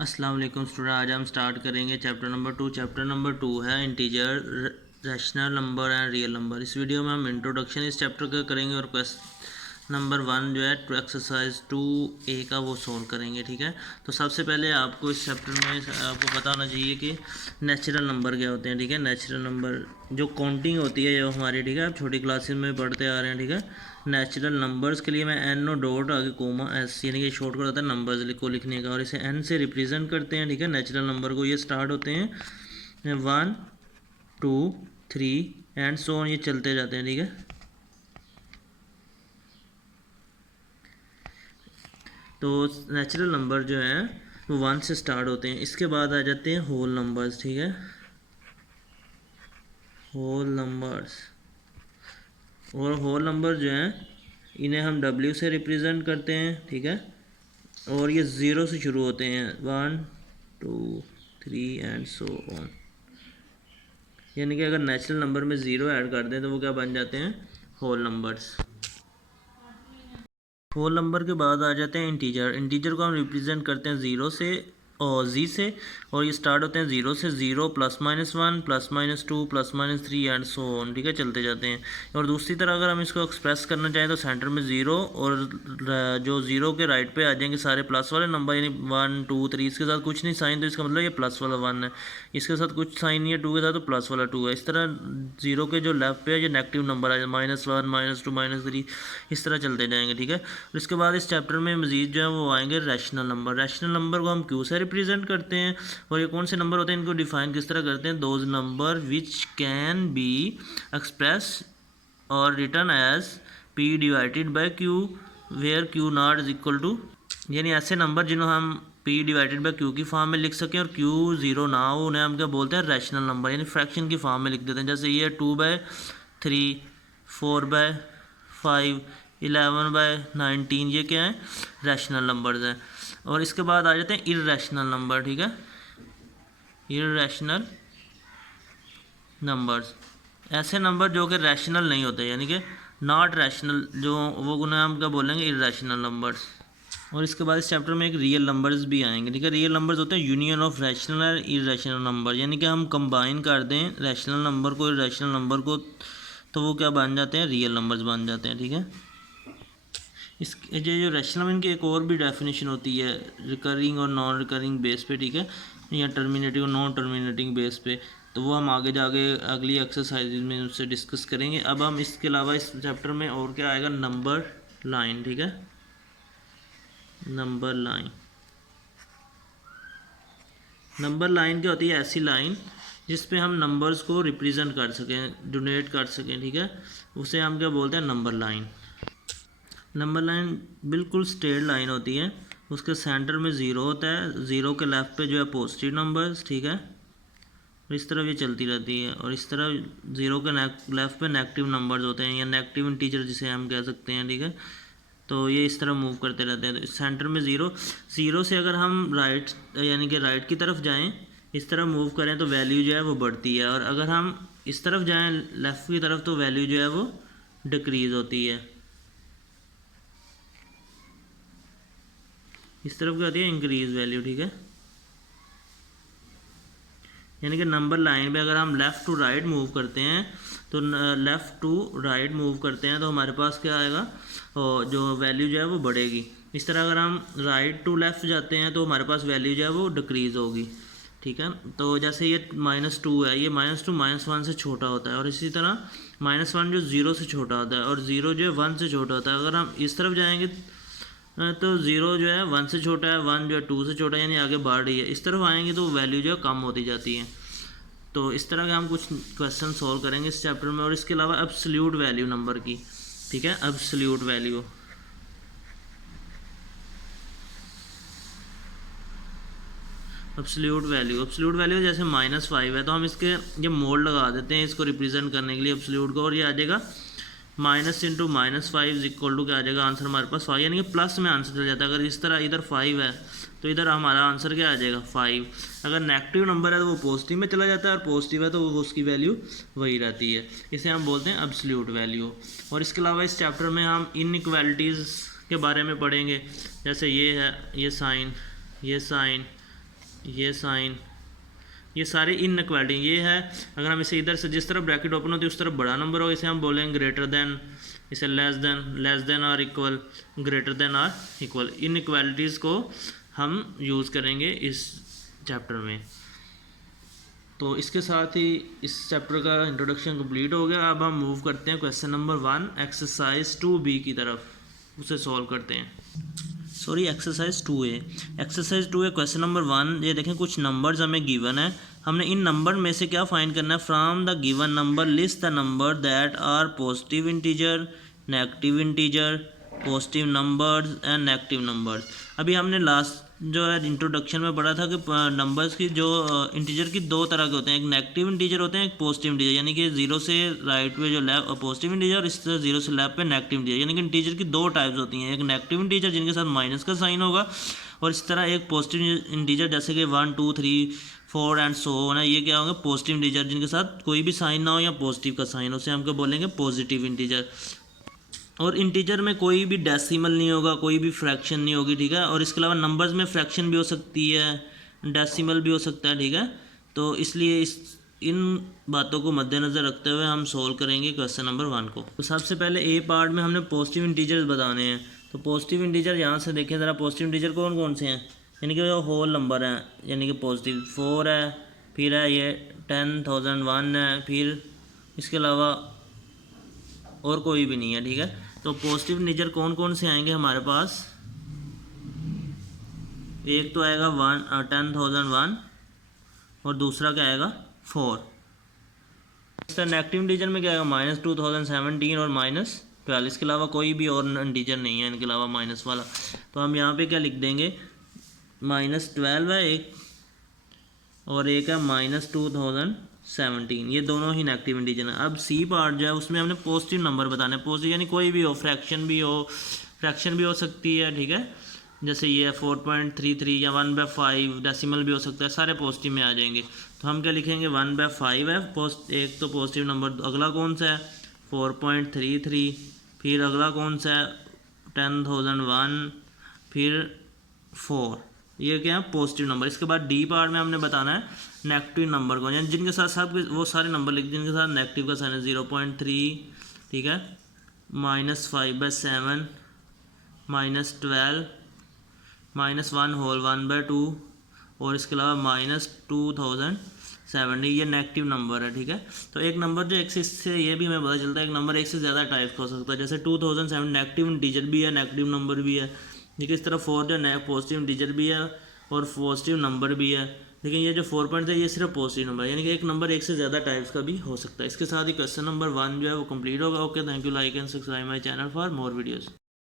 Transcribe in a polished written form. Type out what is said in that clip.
अस्सलाम वालेकुम स्टूडेंट। आज हम स्टार्ट करेंगे चैप्टर नंबर 2। चैप्टर नंबर 2 है integer, rational number and real number. इस वीडियो में हम इंट्रोडक्शन इस चैप्टर का करेंगे और क्वेश्चन नंबर 1 जो है टू एक्सरसाइज 2A का वो सोल्व करेंगे। ठीक है, तो सबसे पहले आपको इस चैप्टर में आपको पता होना चाहिए कि नेचुरल नंबर क्या होते हैं। ठीक है, नेचुरल नंबर जो काउंटिंग होती है जो हमारी, ठीक है, आप छोटी क्लासेस में पढ़ते आ रहे हैं। ठीक है, नेचुरल नंबर्स के लिए मैं एन ओ डॉट आगे कोमा एस यानी कि शॉर्टकट होता है नंबर्स को लिखने का, और इसे एन से रिप्रेजेंट करते हैं। ठीक है, नेचुरल नंबर को ये स्टार्ट होते हैं 1 2 3 एंड सो ऑन, ये चलते जाते हैं। ठीक है, तो नेचुरल नंबर जो है वो 1 से स्टार्ट होते हैं। इसके बाद आ जाते हैं होल नंबर्स। ठीक है, होल नंबर्स, और होल नंबर जो हैं इन्हें हम W से रिप्रेजेंट करते हैं। ठीक है, और ये ज़ीरो से शुरू होते हैं 1 2 3 एंड सो ऑन, यानी कि अगर नेचुरल नंबर में ज़ीरो ऐड कर दें तो वो क्या बन जाते हैं, होल नंबर्स। होल नंबर के बाद आ जाते हैं इंटीजर। इंटीजर को हम रिप्रेजेंट करते हैं ज़ीरो से और जी से, और ये स्टार्ट होते हैं ज़ीरो से, zero plus minus 1 plus minus 2 plus minus 3 and so on. ठीक है, चलते जाते हैं। और दूसरी तरह अगर हम इसको एक्सप्रेस करना चाहें तो सेंटर में ज़ीरो, और जो ज़ीरो के राइट पे आ जाएंगे सारे प्लस वाले नंबर, यानी 1 2 3, इसके साथ कुछ नहीं साइन तो इसका मतलब ये प्लस वाला 1 है, इसके साथ कुछ साइन नहीं है 2 के साथ तो प्लस वाला 2 है। इस तरह ज़ीरो के जो लेफ्ट पे है ये नेगेटिव नंबर आ जाए, -1 -2 -3, इस तरह चलते जाएंगे। ठीक है, और इसके बाद इस चैप्टर में मजीद जो है वो आएंगे रैशनल नंबर। रैशनल नंबर को हम क्यू से रिप्रेजेंट करते हैं, और ये कौन से नंबर होते हैं इनको डिफाइन किस तरह करते हैं, those number which can be express और return as p divided by q where q not is equal to, यानी ऐसे नंबर जिन्हें हम पी डिवाइडेड बाय क्यू की फॉर्म में लिख सकें और क्यू ज़ीरो ना हो, उन्हें हम क्या बोलते हैं, रैशनल नंबर, यानी फ्रैक्शन की फॉर्म में लिख देते हैं। जैसे ये 2/3 4/5 11/19, ये क्या है, रैशनल नंबर्स हैं। और इसके बाद आ जाते हैं इर्रेशनल नंबर। ठीक है, इर्रेशनल नंबर्स, ऐसे नंबर जो कि रैशनल नहीं होते, यानी कि नॉट रैशनल, जो वो उन्हें हम क्या बोलेंगे, इर्रेशनल नंबर्स। और इसके बाद इस चैप्टर में एक रियल नंबर्स भी आएंगे। ठीक है, रियल नंबर्स होते हैं यूनियन ऑफ रैशनल और इर्रेशनल नंबर, यानी कि हम कंबाइन कर दें रैशनल नंबर को इर्रेशनल नंबर को, तो वो क्या बन जाते हैं, रियल नंबर्स बन जाते हैं। ठीक है, इस जो रैशनल, इनकी एक और भी डेफिनेशन होती है, रिकरिंग और नॉन रिकरिंग बेस पे। ठीक है, या टर्मिनेटिंग और नॉन टर्मिनेटिंग बेस पे, तो वो हम आगे जाके अगली एक्सरसाइज में उससे डिस्कस करेंगे। अब हम इसके अलावा इस चैप्टर में और क्या आएगा, नंबर लाइन। ठीक है, नंबर लाइन, नंबर लाइन क्या होती है, ऐसी लाइन जिस पे हम नंबर्स को रिप्रेजेंट कर सकें, डोनेट कर सकें। ठीक है, उसे हम क्या बोलते हैं, नंबर लाइन। नंबर लाइन बिल्कुल स्ट्रेट लाइन होती है, उसके सेंटर में ज़ीरो होता है, ज़ीरो के लेफ़्ट पे जो है पॉजिटिव नंबर्स। ठीक है, और इस तरफ ये चलती रहती है, और इस तरफ ज़ीरो के लेफ़्ट पे नेगेटिव नंबर्स होते हैं, या नेगेटिव इंटीजर जिसे हम कह सकते हैं। ठीक है, तो ये इस तरह मूव करते रहते हैं। तो इस सेंटर में ज़ीरो, ज़ीरो से अगर हम राइट यानी कि राइट की तरफ जाएँ, इस तरह मूव करें तो वैल्यू जो है वो बढ़ती है, और अगर हम इस तरफ जाएँ लेफ़्ट की तरफ तो वैल्यू जो है वो डिक्रीज़ होती है। इस तरफ क्या होती है, इंक्रीज वैल्यू। ठीक है, यानी कि नंबर लाइन पे अगर हम लेफ़्ट टू राइट मूव करते हैं, तो लेफ़्ट टू राइट मूव करते हैं तो हमारे पास क्या आएगा, और जो वैल्यू जो है वो बढ़ेगी। इस तरह अगर हम राइट टू लेफ़्ट जाते हैं तो हमारे पास वैल्यू जो है वो डिक्रीज़ होगी। ठीक है, तो जैसे ये -2 है, ये -2 -1 से छोटा होता है, और इसी तरह -1 जो ज़ीरो से छोटा होता है, और ज़ीरो जो है 1 से छोटा होता है। अगर हम इस तरफ जाएंगे तो ज़ीरो जो है 1 से छोटा है, 1 जो है 2 से छोटा है, यानी आगे बढ़ रही है। इस तरफ आएंगे तो वैल्यू जो है कम होती जाती है। तो इस तरह के हम कुछ क्वेश्चन सॉल्व करेंगे इस चैप्टर में। और इसके अलावा एब्सोल्यूट वैल्यू नंबर की, ठीक है, absolute value, absolute value, absolute value जैसे -5 है तो हम इसके ये मोड लगा देते हैं इसको रिप्रेजेंट करने के लिए एब्सोल्यूट को, और ये आ जाएगा माइनस इंटू -5 इक्वल टू क्या आ जाएगा, आंसर हमारे पास 5, यानी कि प्लस में आंसर चल जाता है। अगर इस तरह इधर 5 है तो इधर हमारा आंसर क्या आ जाएगा, 5। अगर नेगेटिव नंबर है तो वो पॉजिटिव में चला जाता है, और पॉजिटिव है तो वो उसकी वैल्यू वही रहती है। इसे हम बोलते हैं एब्सोल्यूट वैल्यू। और इसके अलावा इस चैप्टर में हम इनइक्वालिटीज़ के बारे में पढ़ेंगे। जैसे ये है, ये साइन, ये साइन, ये सारे इनइक्वालिटी ये है। अगर हम इसे इधर से जिस तरफ ब्रैकेट ओपन होती है उस तरफ बड़ा नंबर हो, इसे हम बोलेंगे ग्रेटर देन, इसे लेस देन और इक्वल, ग्रेटर देन और इक्वल। इनइक्वालिटीज़ को हम यूज़ करेंगे इस चैप्टर में। तो इसके साथ ही इस चैप्टर का इंट्रोडक्शन कंप्लीट हो गया। अब हम मूव करते हैं क्वेश्चन नंबर 1 एक्सरसाइज 2B की तरफ, उसे सॉल्व करते हैं। Sorry exercise 2A। Exercise 2A question number 1, ये देखें कुछ नंबर्स हमें गिवन है, हमने इन नंबर में से क्या फाइंड करना है, from the given number list the number that are positive integer, negative integer, positive numbers and negative numbers. अभी हमने लास्ट जो है इंट्रोडक्शन में पढ़ा था कि नंबर्स की जो इंटीजर की दो तरह के होते हैं, एक नेगेटिव इंटीजर होते हैं, एक पॉजिटिव इंटीजर, यानी कि जीरो से राइट पे जो लेफ्ट पॉजिटिव इंटीजर और इस तरह जीरो से लेफ्ट पे नेगेटिव इंटीजर, यानी कि इंटीजर की दो टाइप्स होती हैं, एक नेगेटिव इंटीजर जिनके साथ माइनस का साइन होगा, और इस तरह एक पॉजिटिव इंटीजर जैसे कि 1 2 3 4 एंड सो ऑन है, ये क्या होंगे पॉजिटिव इंटीजर जिनके साथ कोई भी साइन ना हो या पॉजिटिव का साइन, उसे हम क्या बोलेंगे पॉजिटिव इंटीजर। और इंटीजर में कोई भी डेसिमल नहीं होगा, कोई भी फ्रैक्शन नहीं होगी, ठीक है। और इसके अलावा नंबर्स में फ्रैक्शन भी हो सकती है, डेसिमल भी हो सकता है, ठीक है। तो इसलिए इन बातों को मद्देनज़र रखते हुए हम सोल्व करेंगे क्वेश्चन नंबर 1 को। तो सबसे पहले ए पार्ट में हमने पॉजिटिव इंटीजर्स बताने हैं। तो पॉजिटिव इंटीजर यहाँ से देखें ज़रा, पॉजिटिव इंटीजर कौन कौन से हैं, यानी कि जो होल नंबर हैं, यानी कि पॉजिटिव 4 है, फिर है ये 10,001 है, फिर इसके अलावा और कोई भी नहीं है, ठीक है। तो पॉजिटिव इंटीजर कौन कौन से आएंगे हमारे पास, एक तो आएगा 10,001 और दूसरा क्या आएगा 4। इस तरह नेगेटिव इंटीजर में क्या आएगा -2017 और -12, इसके अलावा कोई भी और इंटीजर नहीं है इनके अलावा माइनस वाला। तो हम यहाँ पे क्या लिख देंगे -12 है एक, और एक है -2017, ये दोनों ही नेगेटिव इंटीजर हैं। अब सी पार्ट जो है उसमें हमने पॉजिटिव नंबर बताना है, पॉजिटिव यानी कोई भी हो, फ्रैक्शन भी हो सकती है, ठीक है। जैसे ये 4.33 या 1/5, डेसिमल भी हो सकता है, सारे पॉजिटिव में आ जाएंगे। तो हम क्या लिखेंगे 1/5 है एक तो पॉजिटिव नंबर, अगला कौन सा है 4.33, फिर अगला कौन सा है 10,001, फिर 4, ये क्या है पॉजिटिव नंबर। इसके बाद डी पार्ट में हमने बताना है नेगेटिव नंबर को, यानी जिनके साथ साथ वो सारे नंबर लिख जिनके साथ नेगेटिव का साइन है, 0.3, ठीक है, -5/7, -12, -1 होल 1/2, और इसके अलावा -2070, ये नेगेटिव नंबर है, ठीक है। तो एक नंबर जो एक से ये भी हमें पता चलता है एक नंबर एक से ज़्यादा टाइप का हो सकता है, जैसे 2007 नेगेटिव इंटीजर भी है, नेगेटिव नंबर भी है, ठीक है। इस तरह 4 जो है पॉजिटिव इंटीजर भी है और पॉजिटिव नंबर भी है, लेकिन ये जो 4.3 ये सिर्फ पॉजिटिव नंबर है, यानी कि एक नंबर एक से ज़्यादा टाइप्स का भी हो सकता है। इसके साथ ही क्वेश्चन नंबर 1 जो है वो कंप्लीट होगा। Okay, thank you, like and subscribe my channel for more videos.